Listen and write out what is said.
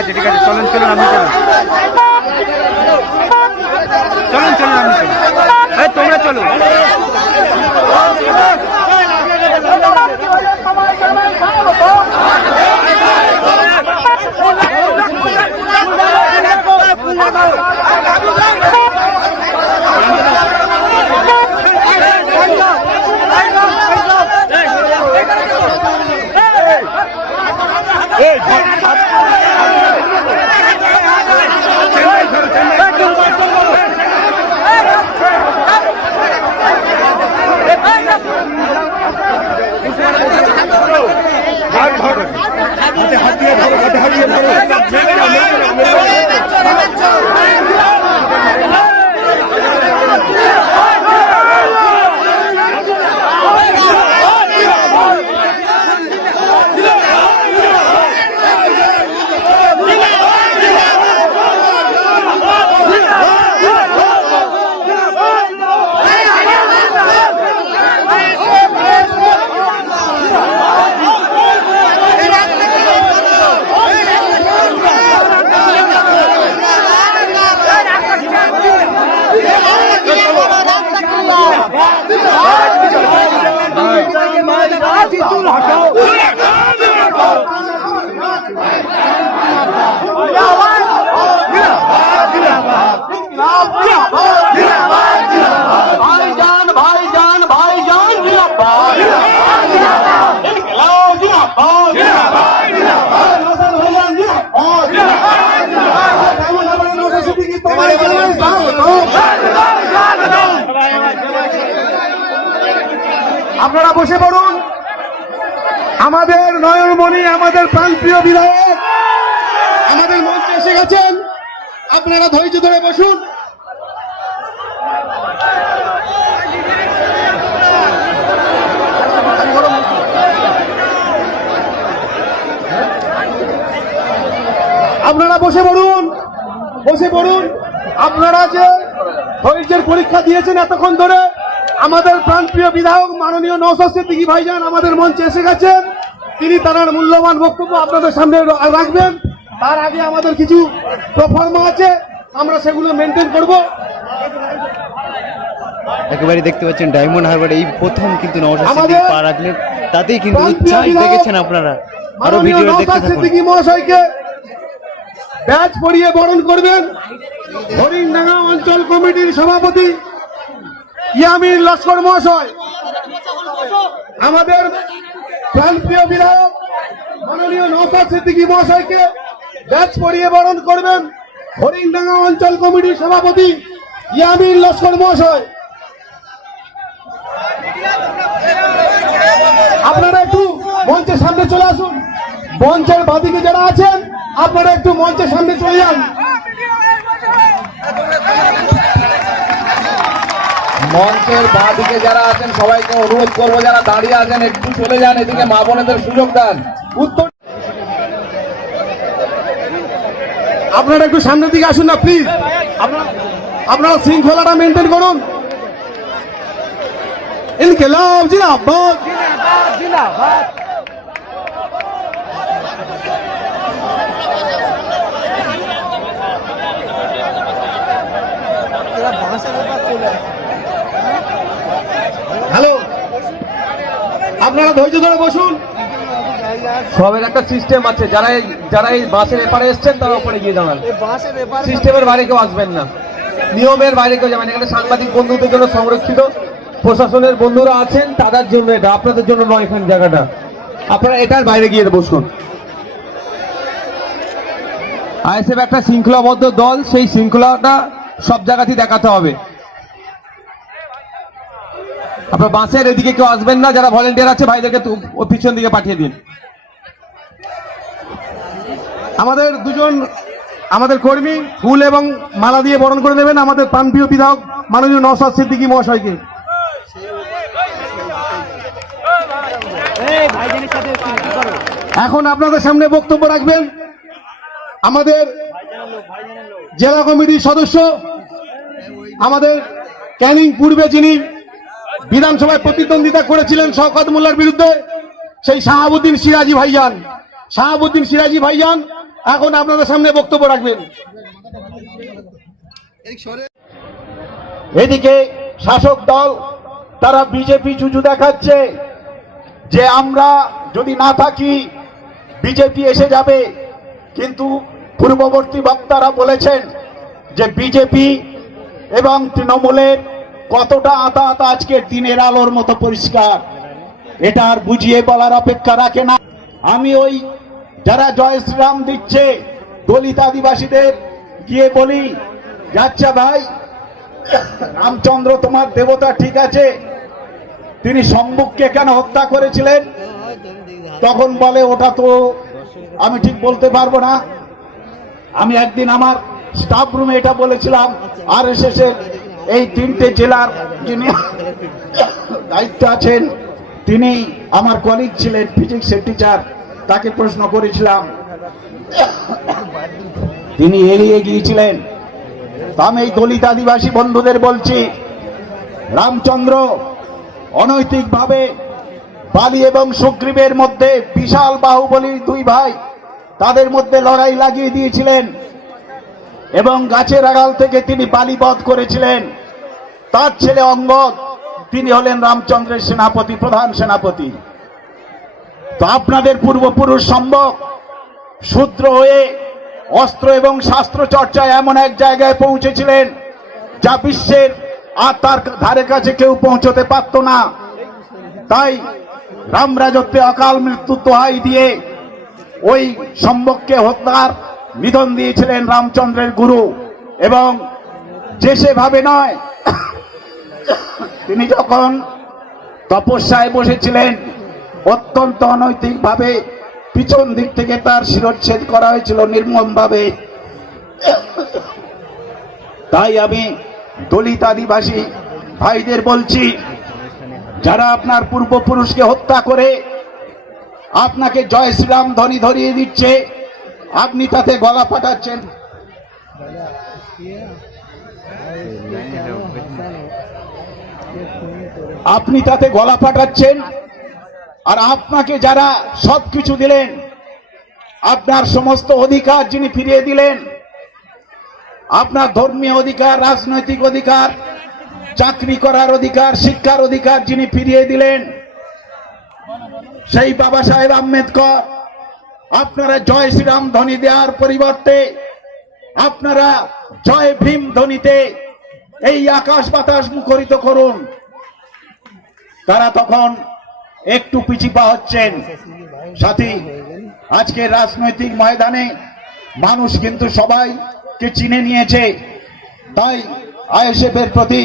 আছে চলুন চলুন আপনি চলুন চলুন চলুন আপনি চলুন এই তোমরা চলো আপনারা বসে পড়ুন। আমাদের নয়নমণি, আমাদের প্রাণপ্রিয় বিধায়ক আমাদের মঞ্চে এসে গেছেন। আপনারা ধৈর্য ধরে বসুন। আপনারা বসে পড়ুন, বসে পড়ুন। আপনারা যে ধৈর্যের পরীক্ষা দিয়েছেন এতক্ষণ ধরে, আমাদের প্রাণপ্রিয় বিধায়ক মাননীয় নওশাদ সিদ্দিকী ভাইজান আমাদের মঞ্চে এসে গেছেন। তিনি তার মূল্যবান বক্তব্য আপনাদের সামনে রাখবেন। তার আগে আমাদের কিছু প্রফর্মা আছে, আমরা সেগুলো মেনটেন করব। একেবারে দেখতে পাচ্ছেন ডায়মন্ড হারবার এই প্রথম কিন্তু নওশাদ সিদ্দিকী পা রাখলেন, তাতেই কিন্তু উৎসাহ দেখেছেন আপনারা। আরো ভিডিও দেখতে থাকুন। সিদ্দিকী মহাশয়কে ব্যাচ পরিয়ে বরণ করবেন হরিণডাঙ্গা অঞ্চল কমিটির সভাপতি ইয়ামিন লস্কর মহাশয়। আমাদের প্রাণপ্রিয় বিধায়ক মাননীয় নওশাদ সিদ্দিকী মহাশয়কে ব্যাচ পরিয়ে বরণ করবেন হরিণডাঙ্গা অঞ্চল কমিটির সভাপতি ইয়ামিন লস্কর মহাশয়। আপনারা একটু মঞ্চের সামনে চলে আসুন। মঞ্চের বাদিকে যারা আছেন আপনারা একটু মঞ্চের সামনে চলে যান। মঞ্চের বাঁদিকে যারা আছেন সবাইকে অনুরোধ করবো, যারা দাঁড়িয়ে আছেন একটু চলে যান, এদিকে মা বোনেদের সুযোগ দেন। উত্তর আপনারা একটু সামনের দিকে আসুন না প্লিজ। আপনারা শৃঙ্খলাটা মেনটেন করুন। ইনকিলাব জিন্দাবাদ। হ্যালো, আপনারা ধৈর্য ধরে বসুন। সবের একটা সিস্টেম আছে, যারা এই বাসের এপারে এসছেন তারা ওপরে গিয়ে দাঁড়ান। সিস্টেমের বাইরে কেউ আসবেন না, নিয়মের বাইরে কেউ যাবেন। এখানে সাংবাদিক বন্ধুদের জন্য সংরক্ষিত, প্রশাসনের বন্ধুরা আছেন তাদের জন্য, এটা আপনাদের জন্য নয়। এখানে জায়গাটা আপনারা এটার বাইরে গিয়ে বসুন। আইএসএফ একটা শৃঙ্খলাবদ্ধ দল, সেই শৃঙ্খলাটা সব জায়গাতেই দেখাতে হবে। আপনার বাসের এদিকে কেউ আসবেন না, যারা ভলেন্টিয়ার আছে ভাইদেরকে পিছন দিকে পাঠিয়ে দিন। আমাদের দুজন আমাদের কর্মী ফুল এবং মালা দিয়ে বরণ করে দেবেন আমাদের প্রাণপ্রিয় বিধায়ক মাননীয় নওশাদ সিদ্দিকী মহাশয়কে। এখন আপনাদের সামনে বক্তব্য রাখবেন আমাদের জেলা কমিটির সদস্য, আমাদের ক্যানিং পূর্বে যিনি বিধানসভায় প্রতিদ্বন্দ্বিতা করেছিলেন শওকত মোল্লার বিরুদ্ধে, সেই শাহাবুদ্দিন সিরাজি ভাইজান। শাহাবুদ্দিন সিরাজি ভাইজান এখন আপনাদের সামনে বক্তব্য রাখবেন। এদিকে শাসক দল তারা বিজেপি জুজু দেখাচ্ছে যে আমরা যদি না থাকি বিজেপি এসে যাবে, কিন্তু পূর্ববর্তী বক্তারা বলেছেন যে বিজেপি এবং তৃণমূলের কতটা আতা আতা আজকের দিনের আলোর মতো পরিষ্কার, এটা আর বুঝিয়ে বলার অপেক্ষা রাখে না। আমি ওই যারা জয় শ্রীরাম দিচ্ছে দলিত আদিবাসীদের গিয়ে বলি, আচ্ছা ভাই, রামচন্দ্র তোমার দেবতা ঠিক আছে, তিনি সম্মুখকে কেন হত্যা করেছিলেন? তখন বলে ওটা তো আমি ঠিক বলতে পারবো না। আমি একদিন আমার স্টাফ রুমে এটা বলেছিলাম, RSS এর এই 3টে জেলার যিনি দায়িত্ব আছেন তিনি আমার কলিগ ছিলেন, ফিজিক্সের টিচার, তাকে প্রশ্ন করেছিলাম, তিনি এড়িয়ে গিয়েছিলেন। আমি এই দলিত আদিবাসী বন্ধুদের বলছি, রামচন্দ্র অনৈতিকভাবে বালি এবং সুগ্রীবের মধ্যে বিশাল বাহুবলীর দুই ভাই, তাদের মধ্যে লড়াই লাগিয়ে দিয়েছিলেন এবং গাছের আড়াল থেকে তিনি বালি বধ করেছিলেন। তার ছেলে অঙ্গদ, তিনি হলেন রামচন্দ্রের সেনাপতি, প্রধান সেনাপতি। তো আপনাদের পূর্বপুরুষ সম্ভব শূদ্র হয়ে অস্ত্র এবং শাস্ত্র চর্চায় এমন এক জায়গায় পৌঁছেছিলেন যা বিশ্বের আর তার ধারে কাছে কেউ পৌঁছতে পারত না। তাই রাম রাজত্বে অকাল মৃত্যু দোহাই দিয়ে ওই সম্ভবকে হত্যার নিধন দিয়েছিলেন রামচন্দ্রের গুরু। এবং যে সেভাবে নয়, তিনি যখন তপস্যায় বসেছিলেন অত্যন্ত অনৈতিকভাবে পিছন দিক থেকে তার শিরচ্ছেদ করা হয়েছিল নির্মমভাবে। তাই আমি দলিত আদিবাসী ভাইদের বলছি, যারা আপনার পূর্বপুরুষকে হত্যা করে আপনাকে জয় শ্রীরাম ধ্বনি ধরিয়ে দিচ্ছে, আপনি তাতে গলা ফাটাচ্ছেন। আপনি তাতে গলা ফাটাচ্ছেন, আর আপনাকে যারা সবকিছু দিলেন, আপনার সমস্ত অধিকার যিনি ফিরিয়ে দিলেন, আপনার ধর্মীয় অধিকার, রাজনৈতিক অধিকার, চাকরি করার অধিকার, শিক্ষার অধিকার যিনি ফিরিয়ে দিলেন, সেই বাবা সাহেব আম্বেদকর, আপনারা জয় শ্রীরাম ধ্বনি দেওয়ার পরিবর্তে আপনারা জয় ভীম ধ্বনিতে এই আকাশ বাতাস মুখরিত করুন। তারা তখন একটু পিছিপা হচ্ছেন। সাথী, আজকে রাজনৈতিক ময়দানে মানুষ কিন্তু সবাইকে চিনে নিয়েছে। তাই ISF এর প্রতি